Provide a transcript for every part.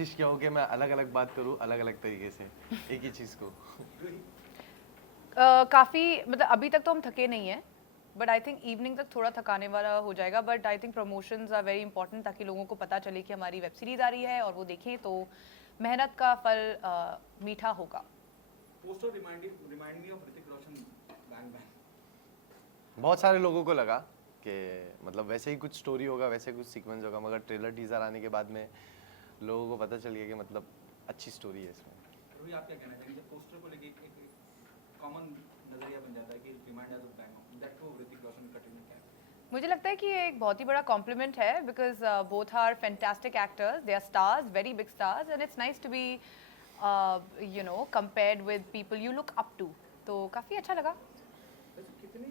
कोशिश किया हूँ कि मैं अलग अलग बात करूँ अलग अलग तरीके से एक ही चीज़ को। काफ़ी मतलब अभी तक तो हम थके नहीं हैं, बट आई थिंक इवनिंग तक थोड़ा थकाने वाला हो जाएगा, but I think promotions are very important ताकि लोगों को पता चले कि हमारी वेब सीरीज़ आ रही है और वो देखें तो मेहनत का फल मीठा होगा। Poster remind me of Hrithik Roshan, bang bang. बहुत सारे लोगों को लगा कि मतलब वैसे ही कुछ स्टोरी होगा, वैसे कुछ सीक्वेंस होगा, मगर ट्रेलर टीजर आने के बाद में लोगों को पता चल गया कि मतलब अच्छी स्टोरी है इसमें। रोही, आप क्या कहना चाहेंगे? पोस्टर को लेके एक कॉमन नजरिया बन जाता है कि remind us of Bang, that too Hrithik Roshan cutting the cap. मुझे लगता है कि ये एक बहुत ही बड़ा कॉम्प्लीमेंट है because both are fantastic actors, they are stars, very big stars, and it's nice to be you know compared with people you look up to, तो काफ़ी अच्छा लगा। वैसे कितनी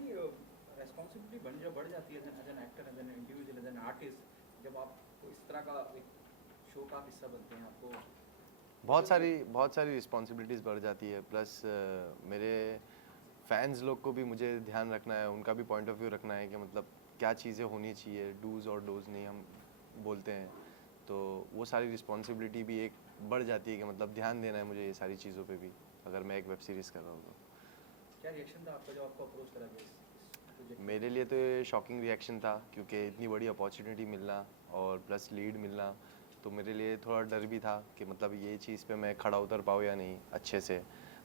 रेस्पॉन्सिबिलिटी बढ़ जाती है as an actor, as an individual, as an artist, जब आप इस तरह का एक शो का हिस्सा बनते हैं? आपको बहुत सारी रिस्पॉन्सिबिलिटीज़ बढ़ जाती है, प्लस मेरे फैंस लोग को भी मुझे ध्यान रखना है, उनका भी पॉइंट ऑफ व्यू रखना है कि मतलब क्या चीज़ें होनी चाहिए, डूज और डोज नहीं हम बोलते हैं, तो वो सारी रिस्पॉन्सिबिलिटी भी एक बढ़ जाती है कि मतलब ध्यान देना है मुझे ये सारी चीज़ों पे भी, अगर मैं एक वेब सीरीज़ कर रहा हूँ तो। क्या रिएक्शन था आपका जब आपको अप्रोच करा गया इस प्रोजेक्ट? मेरे लिए तो ये शॉकिंग रिएक्शन था क्योंकि इतनी बड़ी अपॉर्चुनिटी मिलना और प्लस लीड मिलना, तो मेरे लिए थोड़ा डर भी था कि मतलब ये चीज़ पे मैं खड़ा उतर पाऊँ या नहीं अच्छे से,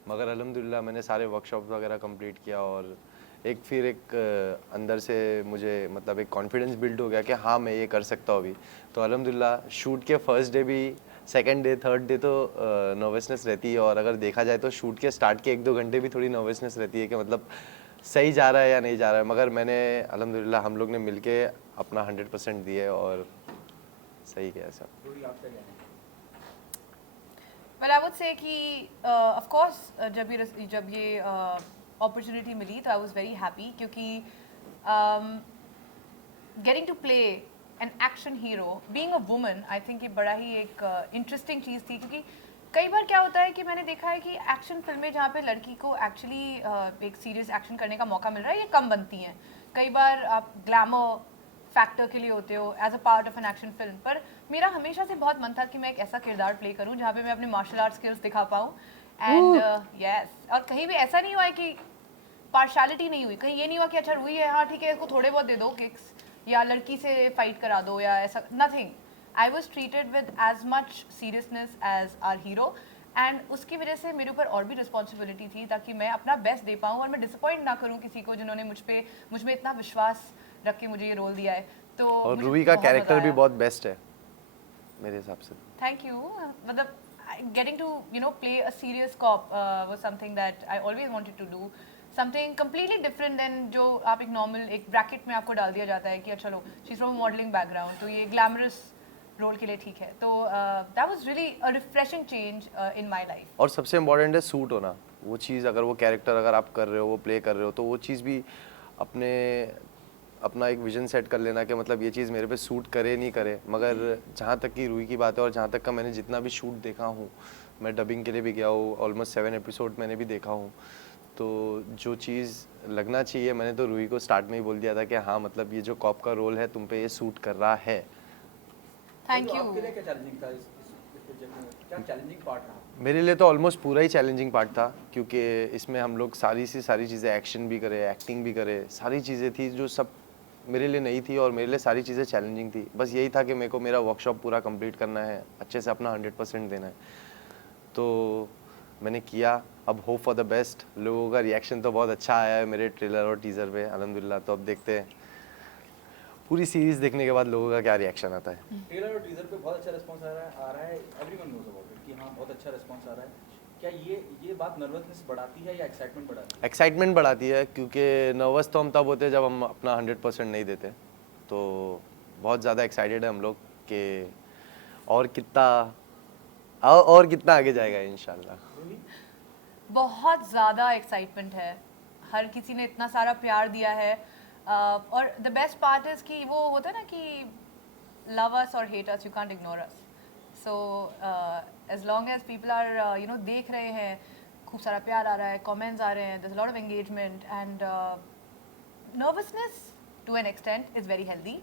मगर अल्हम्दुलिल्लाह मैंने सारे वर्कशॉप वगैरह कंप्लीट किया और एक अंदर से मुझे मतलब एक कॉन्फिडेंस बिल्ड हो गया कि हाँ मैं ये कर सकता हूँ अभी। तो अल्हम्दुलिल्लाह शूट के फर्स्ट डे भी, सेकंड डे, थर्ड डे तो नर्वसनेस रहती है, और अगर देखा जाए तो शूट के स्टार्ट के 1-2 घंटे भी थोड़ी नर्वसनेस रहती है कि मतलब सही जा रहा है या नहीं जा रहा है, मगर मैंने अल्हम्दुलिल्लाह हम लोग ने मिलके अपना 100% दिए और सही किया सब। रोही, आप क्या कहना? वेल आई वुड से कि ऑफ कोर्स जब ये अपॉर्चुनिटी मिली तो आई वाज वेरी हैप्पी क्योंकि getting to play an action hero being a woman, I think ये बड़ा ही एक इंटरेस्टिंग चीज़ थी क्योंकि कई बार क्या होता है कि मैंने देखा है कि एक्शन फिल्में जहाँ पे लड़की को एक्चुअली एक सीरियस एक्शन करने का मौका मिल रहा है ये कम बनती हैं। कई बार आप ग्लैमर फैक्टर के लिए होते हो as a part of an action film, पर मेरा हमेशा से बहुत मन था कि मैं एक ऐसा किरदार प्ले करूं जहाँ पे मैं अपने मार्शल आर्ट स्किल्स दिखा पाऊँ एंड यस, और कहीं भी ऐसा नहीं हुआ है कि पार्शलिटी नहीं हुई, कहीं ये नहीं हुआ कि अच्छा रूही है हाँ ठीक है इसको थोड़े बहुत दे दो किक्स या लड़की से फाइट करा दो या ऐसा, nothing. I was treated with as much seriousness as our hero and उसकी वजह से मेरे ऊपर और भी रिस्पॉन्सिबिलिटी थी ताकि मैं अपना बेस्ट दे पाऊँ और मैं डिसअपॉइंट ना करूँ किसी को जिन्होंने मुझ में इतना विश्वास रख के मुझे ये रोल दिया है। तो और मुझे रूही का बहुत मज़ा कैरेक्टर भी आया। बहुत बेस्ट है मेरे हिसाब से। Thank you. मतलब getting to play a serious cop was something that I always wanted to do, something completely different than जो आप एक नॉर्मल एक ब्रैकेट में आपको डाल दिया जाता है कि अच्छा लो she is from modelling background तो ये ग्लैमरस रोल के लिए ठीक है, तो that was really a refreshing change in my life. और सबसे इम्पोर्टेंट है सूट होना, वो चीज़ अगर वो कैरेक्टर अगर आप कर रहे हो, वो प्ले कर रहे हो, तो वो चीज़ भी अपने अपना एक विजन सेट कर लेना कि मतलब ये चीज़ मेरे पे सूट करे नहीं करे। मगर जहाँ तक की रूही की बात है और जहाँ तक का मैंने जितना भी शूट देखा हूँ, मैं डबिंग के लिए भी गया हूँ, ऑलमोस्ट 7 एपिसोड मैंने भी देखा हूँ, तो जो चीज़ लगना चाहिए मैंने तो रूही को स्टार्ट में ही बोल दिया था कि हाँ मतलब ये जो कॉप का रोल है तुम पे ये सूट कर रहा है। Thank you. आपके लिए क्या चैलेंजिंग था इस प्रोजेक्ट में? क्या चैलेंजिंग पार्ट रहा? मेरे लिए तो ऑलमोस्ट पूरा ही चैलेंजिंग पार्ट था क्योंकि इसमें हम लोग सारी चीज़ें, एक्शन भी करे, एक्टिंग भी करे, सारी चीज़ें थी जो सब मेरे लिए नई थी और मेरे लिए सारी चीज़ें चैलेंजिंग थी। बस यही था कि मेरे को मेरा वर्कशॉप पूरा कंप्लीट करना है, अच्छे से अपना 100% देना है, तो मैंने किया। अब होप फॉर द बेस्ट। लोगों का रिएक्शन तो बहुत अच्छा आया है मेरे ट्रेलर और टीज़र पे अल्हम्दुलिल्लाह, तो अब देखते हैं पूरी सीरीज़ देखने के बाद लोगों का क्या रिएक्शन आता है। ट्रेलर और टीजर पे बहुत अच्छा रिस्पांस आ रहा है, एवरीवन नोज अबाउट इट कि हाँ बहुत अच्छा रिस्पांस आ रहा है। क्या ये बात नर्वसनेस बढ़ाती है या एक्साइटमेंट बढ़ाती है? एक्साइटमेंट बढ़ाती है क्योंकि नर्वस तो हम तब होते हैं जब हम अपना 100% नहीं देते, तो बहुत ज़्यादा एक्साइटेड है हम लोग कि और कितना आगे जाएगा इंशाल्लाह। बहुत ज़्यादा एक्साइटमेंट है, हर किसी ने इतना सारा प्यार दिया है और द बेस्ट पार्ट इज़ कि वो होता है ना कि लव अस और hate us you can't ignore us, so as long as people are देख रहे हैं, खूब सारा प्यार आ रहा है, कमेंट्स आ रहे हैं, there is a lot of engagement and nervousness to an extent is very healthy,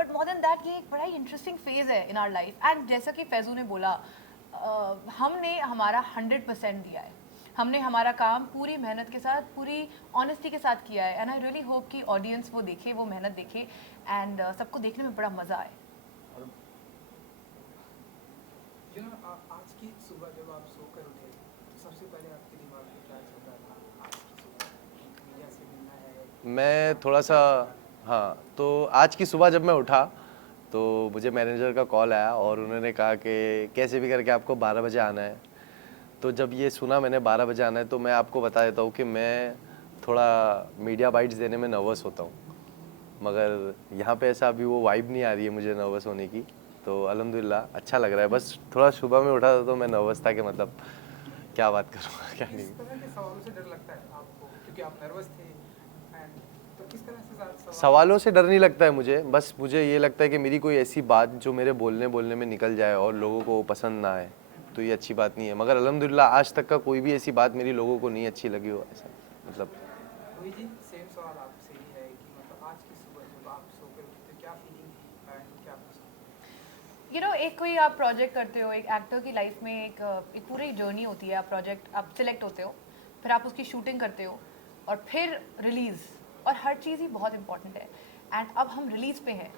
but more than that ये एक बड़ा ही इंटरेस्टिंग फेज है इन आवर लाइफ. एंड जैसा कि फैजू ने बोला, हमने हमारा 100% दिया है. हमने हमारा काम पूरी मेहनत के साथ, पूरी ऑनेस्टी के साथ किया है. एंड आई रियली होप कि ऑडियंस वो देखे, वो मेहनत देखे, एंड सबको देखने में बड़ा मज़ा आए. यू नो आज की सुबह जब आप सोकर उठे तो सबसे पहले आपके दिमाग में क्या चल रहा था? आज की सुबह मीडिया से मिलना है? मैं थोड़ा सा, हाँ, तो आज की सुबह जब मैं उठा तो मुझे मैनेजर का कॉल आया और उन्होंने कहा कि कैसे भी करके आपको 12 बजे आना है. तो जब ये सुना मैंने 12 बजे आना है, तो मैं आपको बता देता हूँ कि मैं थोड़ा मीडिया बाइट्स देने में नर्वस होता हूँ, मगर यहाँ पे ऐसा अभी वो वाइब नहीं आ रही है मुझे नर्वस होने की. तो अल्हम्दुलिल्लाह अच्छा लग रहा है. बस थोड़ा सुबह में उठा था तो मैं नर्वस था कि मतलब क्या बात करूँगा क्या नहीं. किस तरह के सवालों से डर लगता है आपको, क्योंकि आप नर्वस थे एंड तो किस तरह से सवालों से डर नहीं लगता है मुझे. बस मुझे ये लगता है कि मेरी कोई ऐसी बात जो मेरे बोलने में निकल जाए और लोगों को पसंद ना आए तो ये अच्छी बात नहीं है. मगर अल्हम्दुलिल्लाह आज तक का कोई भी ऐसी बात मेरी लोगों को नहीं अच्छी लगी हो ऐसा, मतलब. रोहित जी, सेम सवाल आपसे ही है कि मतलब आज की सुबह जब आप सोकर उठे क्या फीलिंग थी एंड क्या कुछ? यू नो, एक कोई आप प्रोजेक्ट करते हो, एक एक्टर की लाइफ में एक पूरी जर्नी होती है. आप प्रोजेक्ट, आप सिलेक्ट होते हो, फिर आप उसकी शूटिंग करते हो, और फिर रिलीज़, और हर चीज़ ही बहुत इंपॉर्टेंट है. एंड अब हम रिलीज़ पे हैं,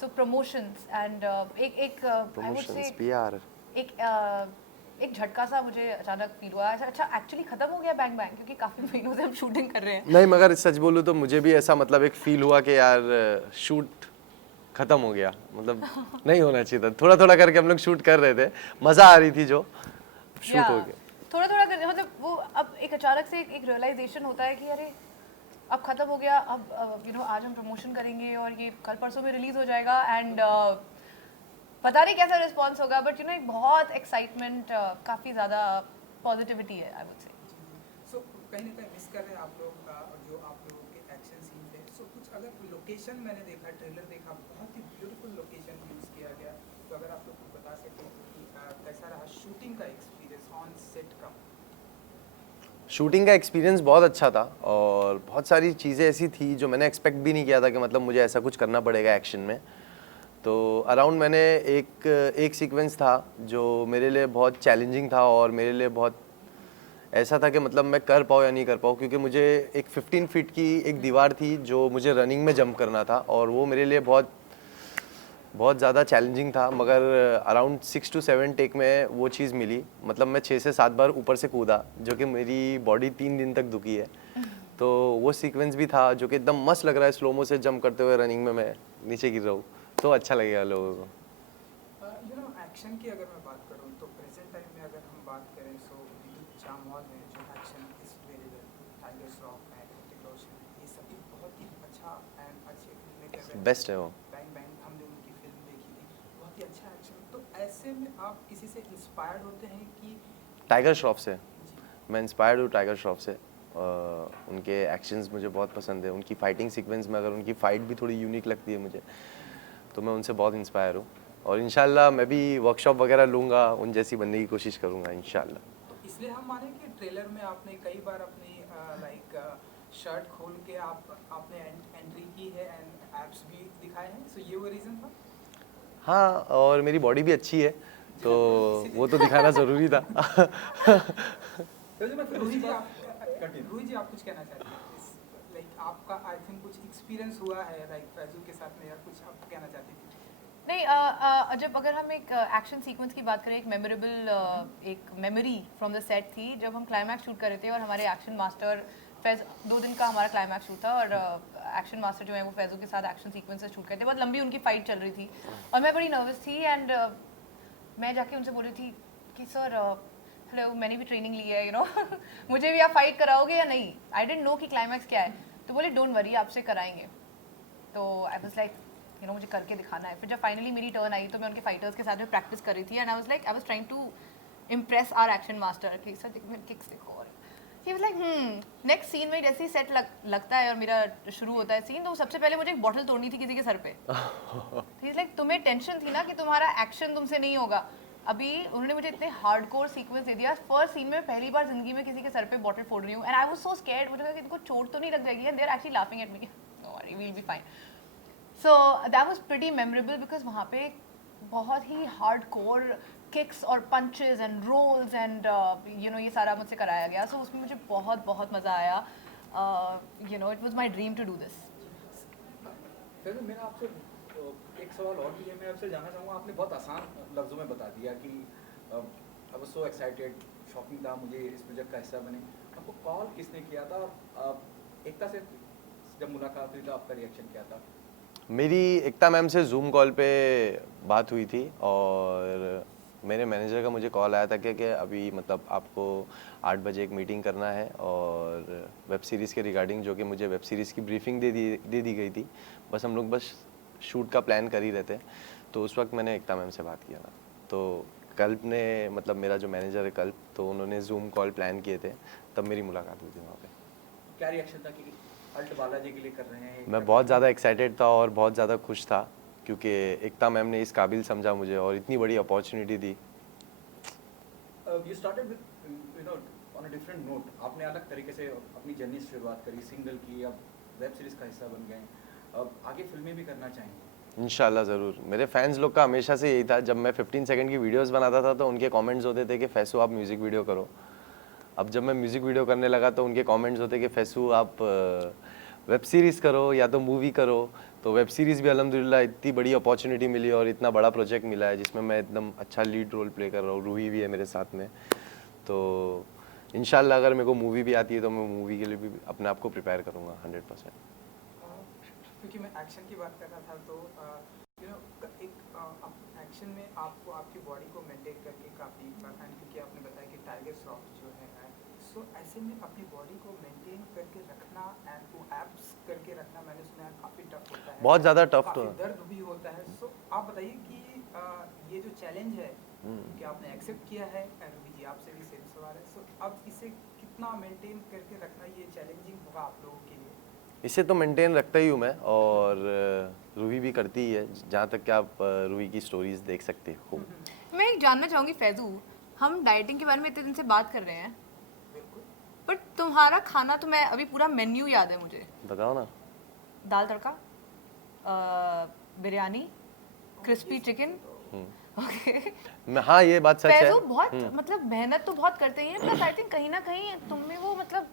सो प्रमोशंस एंड एक आई वुड प्रमोशंस, से पीआर. एक झटका सा मुझे अचानक फील हुआ. अच्छा एक्चुअली ख़त्म हो गया बैंग बैंग, क्योंकि काफ़ी महीनों से हम शूटिंग कर रहे हैं. नहीं, मगर सच बोलूँ तो मुझे भी ऐसा मतलब एक फील हुआ कि यार शूट खत्म हो गया, मतलब नहीं होना चाहिए था. थोड़ा थोड़ा करके हम लोग शूट कर रहे थे, मज़ा आ रही थी, जो शूट हो गया. थोड़ा थोड़ा कर, मतलब वो अब एक अचानक से एक रियलाइजेशन होता है कि अरे अब ख़त्म हो गया. अब यू नो आज हम प्रमोशन करेंगे और ये कल परसों में रिलीज़ हो जाएगा. एंड पता नहीं कैसा रिस्पॉन्स होगा, बट यू नो एक बहुत एक्साइटमेंट, काफ़ी ज़्यादा पॉजिटिविटी है आई वुड से. सो कहीं ना कहीं मिस कर रहे हैं आप लोग जो आप लोगों के एक्शन सीन थे. सो कुछ अगर लोकेशन मैंने देखा, ट्रेलर देखा, बहुत ही ब्यूटीफुल लोकेशन यूज़ किया गया. तो अगर आप लोग कुछ बता सकें कि कैसा रहा शूटिंग का एक्सपीरियंस ऑन सेट का? शूटिंग का एक्सपीरियंस बहुत अच्छा था और बहुत सारी चीज़ें ऐसी थी जो मैंने एक्सपेक्ट भी नहीं किया था कि मतलब मुझे ऐसा कुछ करना पड़ेगा एक्शन में. तो अराउंड मैंने एक सीक्वेंस था जो मेरे लिए बहुत चैलेंजिंग था और मेरे लिए बहुत ऐसा था कि मतलब मैं कर पाऊँ या नहीं कर पाऊँ, क्योंकि मुझे एक 15 फीट की एक दीवार थी जो मुझे रनिंग में जंप करना था और वो मेरे लिए बहुत बहुत ज़्यादा चैलेंजिंग था. मगर अराउंड 6 to 7 टेक में वो चीज़ मिली. मतलब मैं 6 से 7 बार ऊपर से कूदा, जो कि मेरी बॉडी 3 दिन तक दुखी है. तो वो सीक्वेंस भी था जो कि एकदम मस्त लग रहा है, स्लोमो से जंप करते हुए रनिंग में मैं नीचे गिर रहा हूँ, तो अच्छा लगेगा लोगों को. यू नो एक्शन की अगर मैं बात करूं तो प्रेजेंट टाइम में अगर हम बात करें सो विद्युत जामवाल में जो action is very well, tiger Shroff है, ऋतिक रोशन, ये सभी बहुत ही अच्छा एंड अच्छे फिल्में कर रहे हैं. बेस्ट है वो. बैंग बैंग हमने उनकी फिल्म देखी थी, बहुत ही अच्छा एक्शन. तो ऐसे में आप किसी से इंस्पायर्ड होते हैं कि? टाइगर श्रॉफ से मैं इंस्पायर्ड हूँ. टाइगर श्रॉफ से उनके एक्शंस मुझे बहुत पसंद है. उनकी फाइटिंग सीक्वेंस में अगर उनकी फ़ाइट भी थोड़ी यूनिक लगती है मुझे, तो मैं उनसे बहुत इंस्पायर हूँ. और इंशाल्लाह मैं भी वर्कशॉप वगैरह लूँगा, उन जैसी बनने की कोशिश करूँगा इंशाल्लाह. तो इसलिए हम माने कि ट्रेलर में आपने कई बार अपनी लाइक शर्ट खोल के आपने एंट्री की है एंड एब्स भी दिखाए हैं. सो ये वो रीज़न था? हाँ, और मेरी बॉडी भी अच्छी है, तो वो तो दिखाना ज़रूरी था. रोहित जी आप कुछ कहना चाहते हैं? लाइक आपका आई थिंक कुछ एक्सपीरियंस हुआ है लाइक फैजू के साथ में, या कुछ आप कहना चाहते हैं? नहीं, जब अगर हम एक एक्शन सीक्वेंस की बात करें, एक मेमोरेबल एक मेमोरी फ्रॉम द सेट थी जब हम क्लाइमैक्स शूट कर रहे थे और हमारे एक्शन मास्टर फैज 2 दिन का हमारा क्लाइमैक्स शूट था और एक्शन मास्टर जो है वो फैजू के साथ एक्शन सीक्वेंसेस शूट करते. बहुत लंबी उनकी फाइट चल रही थी और मैं बड़ी नर्वस थी. एंड मैं जाके उनसे बोल रही थी कि सर हेलो, मैंने भी ट्रेनिंग ली है, यू नो मुझे भी आप फाइट कराओगे या नहीं. आई डेंट नो कि क्लाइमैक्स क्या है. तो बोले डोंट वरी, आपसे कराएंगे. तो I was like you know मुझे करके दिखाना है. फिर जब फाइनली मेरी टर्न आई तो मैं उनके फाइटर्स के साथ में प्रैक्टिस कर रही थी. And I was trying to impress our action master कि सर किक्स देखो. और he was like next scene में जैसे ही सेट लगता है और मेरा शुरू होता है सीन, तो सबसे पहले मुझे एक बॉटल तोड़नी थी किसी के सर पे. ही इज लाइक तुम्हें टेंशन थी ना कि तुम्हारा एक्शन तुमसे नहीं होगा. अभी उन्होंने मुझे इतने हार्डकोर सीक्वेंस दे दिया. फर्स्ट सीन में पहली बार जिंदगी में किसी के सर पे बॉटल फोड़ रही हूँ. And I was so scared. मुझे लगा कि इनको चोट तो नहीं लग जाएगी. And they are actually laughing at me. No worry, we will be fine. So that was pretty memorable because वहाँ पे बहुत ही hardcore kicks और punches and rolls and you know ये सारा मुझसे कराया गया. So उसमें मुझे बहुत बहुत मज़ा आया. You know, it was my dream to do this. फिर मेरा आपसे एक सवाल और भी है. मैं आपसे जानना चाहूँगा, आपने बहुत आसान लफ्ज़ों में बता दिया कि आई वाज सो एक्साइटेड, शॉकिंग था मुझे इस प्रोजेक्ट का हिस्सा बने. आपको कॉल किसने किया था और एकता से जब मुलाकात हुई तो आपका रिएक्शन क्या था? मेरी एकता मैम से जूम कॉल पे बात हुई थी और मेरे मैनेजर का मुझे कॉल आया था कि अभी मतलब आपको 8 बजे एक मीटिंग करना है और वेब सीरीज़ के रिगार्डिंग, जो कि मुझे वेब सीरीज़ की ब्रीफिंग दे दी गई थी. बस हम लोग बस शूट का प्लान कर ही रहे थे. तो उस वक्त मैंने एकता मैम से बात किया था. तो कल्प ने, मतलब मेरा जो मैनेजर है कल्प, तो उन्होंने जूम कॉल प्लान किए थे, तब मेरी मुलाकात हुई थी वहाँ पे. क्या रिएक्शन था कि अल्ट बालाजी के लिए कर रहे हैं? मैं बहुत ज़्यादा एक्साइटेड था और बहुत ज़्यादा खुश था क्योंकि एकता मैम ने इस काबिल समझा मुझे और इतनी बड़ी opportunity the. You started with you know on a different note. आपने अलग तरीके से अपनी जर्नी से शुरुआत करी, सिंगल की, अब वेब सीरीज़ का हिस्सा बन गए. अब आगे फिल्में भी करना चाहेंगे? इंशाल्लाह ज़रूर. मेरे फैंस लोग का हमेशा से यही था. जब मैं 15 सेकंड की वीडियोस बनाता था तो उनके कमेंट्स होते थे कि फैसू आप म्यूज़िक वीडियो करो. अब जब मैं म्यूज़िक वीडियो करने लगा तो उनके कमेंट्स होते कि फैसू आप वेब सीरीज़ करो या तो मूवी करो. तो वेब सीरीज़ भी अल्हम्दुलिल्लाह इतनी बड़ी अपॉर्चुनिटी मिली और इतना बड़ा प्रोजेक्ट मिला है जिसमें मैं एकदम अच्छा लीड रोल प्ले कर रहा हूँ. रूही भी है मेरे साथ में. तो इंशाल्लाह अगर मेरे को मूवी भी आती है तो मैं मूवी के लिए भी अपने आप को प्रिपेयर करूँगा 100%. क्योंकि मैं एक्शन की बात कर रहा था तो यू नो एक एक्शन में आपको आपकी बॉडी को मेंटेन करके काफ़ी, एंड क्योंकि आपने बताया कि टाइगर श्रॉफ जो है, सो ऐसे में अपनी बॉडी को मेंटेन करके रखना एंड वो एब्स करके रखना, मैंने सुना है काफ़ी टफ होता है. बहुत ज़्यादा टफ काफ़ी तो दर्द भी होता है. सो आप बताइए कि ये जो चैलेंज है कि आपने एक्सेप्ट किया है, एंड जी आपसे भी सेम सवाल है. सो अब इसे कितना मेंटेन करके रखना ये चैलेंजिंग होगा आप लोगों के लिए? इसे तो मेंटेन रखता ही हूँ मैं और रूही भी करती ही है. जहाँ तक कि आप रूही की स्टोरीज देख सकते हो. मैं एक जानना चाहूँगी फैजू, हम डाइटिंग के बारे में इतने दिन से बात कर रहे हैं, बट तुम्हारा खाना तो मैं अभी पूरा मेन्यू याद है मुझे. बताओ ना. दाल तड़का, बिरयानी, क्रिस्पी चिकन. ओके. हाँ ये बात सच है. फैजू बहुत मतलब मेहनत तो बहुत करते हैं, प्लस आई थिंक कहीं ना कहीं तुम में वो मतलब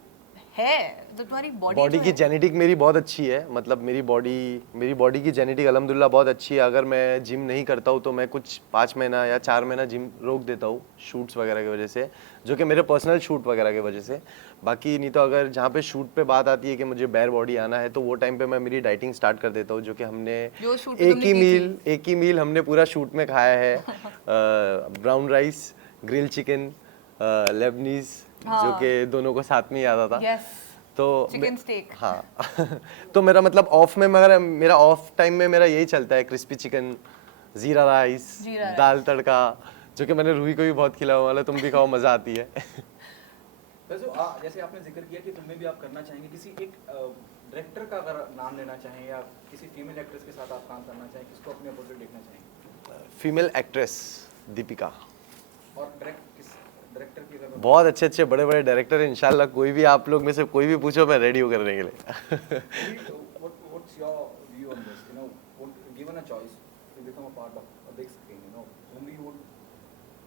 है जो तुम्हारी बॉडी की जेनेटिक मेरी बहुत अच्छी है. मतलब मेरी बॉडी की जेनेटिक अल्हम्दुलिल्लाह बहुत अच्छी है. अगर मैं जिम नहीं करता हूँ तो मैं कुछ 5 महीना या 4 महीना जिम रोक देता हूँ शूट्स वगैरह की वजह से, जो कि मेरे पर्सनल शूट वगैरह की वजह से. बाकी नहीं तो अगर जहाँ पे शूट पे बात आती है कि मुझे बेयर बॉडी आना है तो वो टाइम पे मैं मेरी डाइटिंग स्टार्ट कर देता हूँ. जो कि हमने एक ही मील हमने पूरा शूट में खाया है. Brown rice, grill chicken, Lebanese, जो कि दोनों को साथ में ही आता था. तो चिकन स्टेक. हाँ. तो मेरा मतलब ऑफ में मेरा ऑफ टाइम में मेरा यही चलता है, क्रिस्पी चिकन, जीरा राइस, दाल तड़का, जो कि मैंने रूही को भी बहुत खिलाया वाला. तुम भी खाओ, मजा आती है. वैसे जैसे आपने जिक्र किया कि फिल्में भी आप करना चाहेंगे, किसी एक डायरेक्टर का अगर नाम लेना चाहें या किसी फीमेल एक्ट्रेस के साथ आप काम करना चाहें, किसको अपने अपोजिट देखना चाहेंगे? Female actress Deepika. और डायरेक्टर की अगर बहुत अच्छे बड़े डायरेक्टर हैं. इंशाल्लाह कोई भी आप लोग में से कोई भी पूछो, मैं रेडी हूँ करने के लिए. What's your view on this? You know, given a choice to become a part of a big screen, you know, whom do you want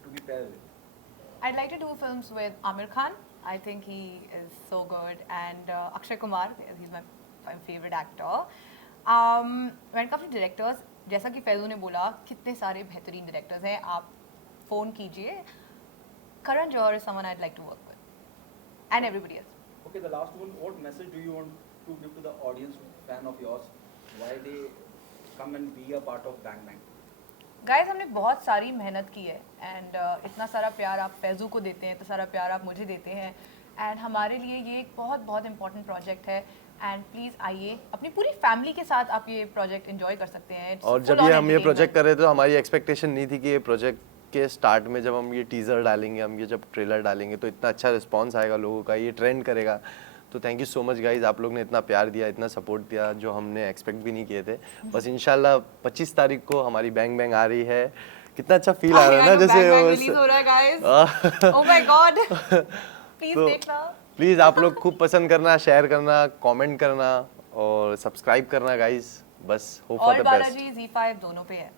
to be paired with? I'd like to do films with Amir Khan. I think he is so good, and Akshay Kumar. He's my favorite actor. When it comes to directors, जैसा कि फैजू ने बोला, कितने सारे बेहतरीन directors हैं. आप phone कीजिए. Karan Johar is someone I'd like to work with, and everybody else. Okay, the last one. What message do you want to give to the audience, fan of yours, why they come and be a part of Bang Bang? Guys, हमने बहुत सारी मेहनत की है, and इतना सारा प्यार आप फैजू को देते हैं, इतना सारा प्यार आप मुझे देते हैं, and हमारे लिए ये एक बहुत important प्रोजेक्ट है. एंड प्लीज़ आइए, अपनी पूरी फैमिली के साथ आप ये प्रोजेक्ट एंजॉय कर सकते हैं. और जब हम ये प्रोजेक्ट कर रहे थे तो हमारी एक्सपेक्टेशन नहीं थी कि ये प्रोजेक्ट के स्टार्ट में जब हम ये टीज़र डालेंगे, हम ये जब ट्रेलर डालेंगे तो इतना अच्छा रिस्पांस आएगा लोगों का, ये ट्रेंड करेगा. तो thank you so much guys, आप लोग ने इतना प्यार दिया, इतना सपोर्ट दिया जो हमने एक्सपेक्ट भी नहीं किए थे. बस इंशाल्लाह 25 तारीख को हमारी बैंग बैंग आ रही है. कितना अच्छा फील आ रहा है ना, जैसे हो रहा है guys. Oh my God, please देखना. प्लीज आप लोग खूब पसंद करना, शेयर करना, कमेंट करना और सब्सक्राइब करना गाइज. बस होप फॉर और द बेस्ट। बालाजी Z5 दोनों पे है।